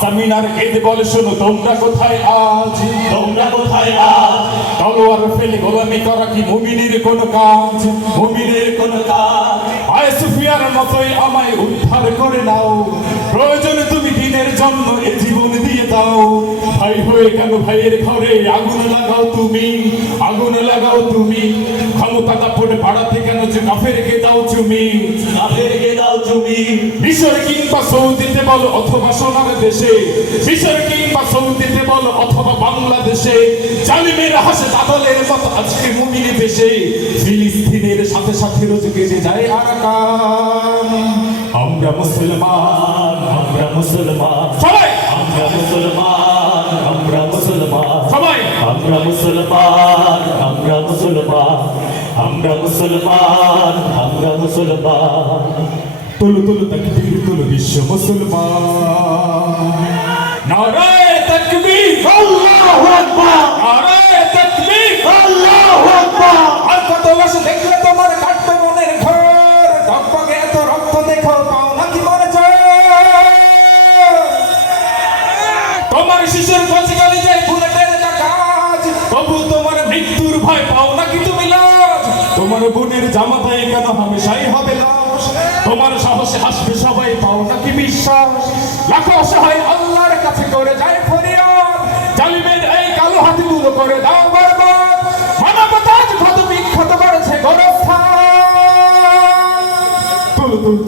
সামিনার এদ বলে শোনো তোমরা কোথায় আজ, তোমরা কোথায় আজ? তলোয়ার ফেলে গোলামি করা কি মুমিনের কোন কাজ, মুমিনের কোন কাজ? আয় সুফিয়ার মতোই আমায় উদ্ধার করে নাও, প্রয়োজনে তুমি দিনের জন্য এ জীবন দিয়ে দাও। ভাই হয়ে কেন ভাইয়ের ঘরে আগুন লাগাও তুমি, আগুন লাগাও তুমি, ক্ষমতা দাপটে বাড়াতে কেন যে কাফেরকে দাও তুমি, কাফেরকে দাও তুমি। মিশর কিংবা সৌদিতে বলো অথবা সোনার দেশে, মিশর কিংবা সৌদিতে বলো অথবা বাংলাদেশে, জালিমের হাসে বাদলের মতো আজকে মুমিনে বেশে, ফিলিস্তিনের সাথে সাথে রোজ কেটে যায় আরাকান। আমরা মুসলমান, আমরা মুসলমান, সবাই আমরা মুসলমান, আমরা মুসলমান, সবাই আমরা মুসলমান, আমরা মুসলমান, আমরা মুসলমান, আমরা মুসলমান। তুলু তুলু তাকবীর তুলু বিশ্ব মুসলমান, নারায়ে তাকবীর, আল্লাহু আকবার, নারায়ে তাকবীর, আল্লাহু আকবার। আর কত লাশ দেখলে তোমার কাটবে মনের ঘর, টকটকে এত রক্ত দেখো পাও নাকি মরে যায়, তোমার শিশুর কাছে গেলে যায় বুলেটের কাজ, তবু তোমার মৃত্যুর ভয় পাও নাকি তুমি লাজ, তোমার বোনের জামাতায় কেন হামেশাই হবে লাশ, তোমার সাহসে হাসবে সবাই পাও নাকি বিশ্বাস, লাখো অসহায় আল্লাহর কাছে করে যায় ফরিয়াদ, জালিমের এই কালো হাতগুলো করে দাও বরবাদ, মানবতা আজ ক্ষত বিক্ষত করেছে গোরস্থান। তুলু তুলু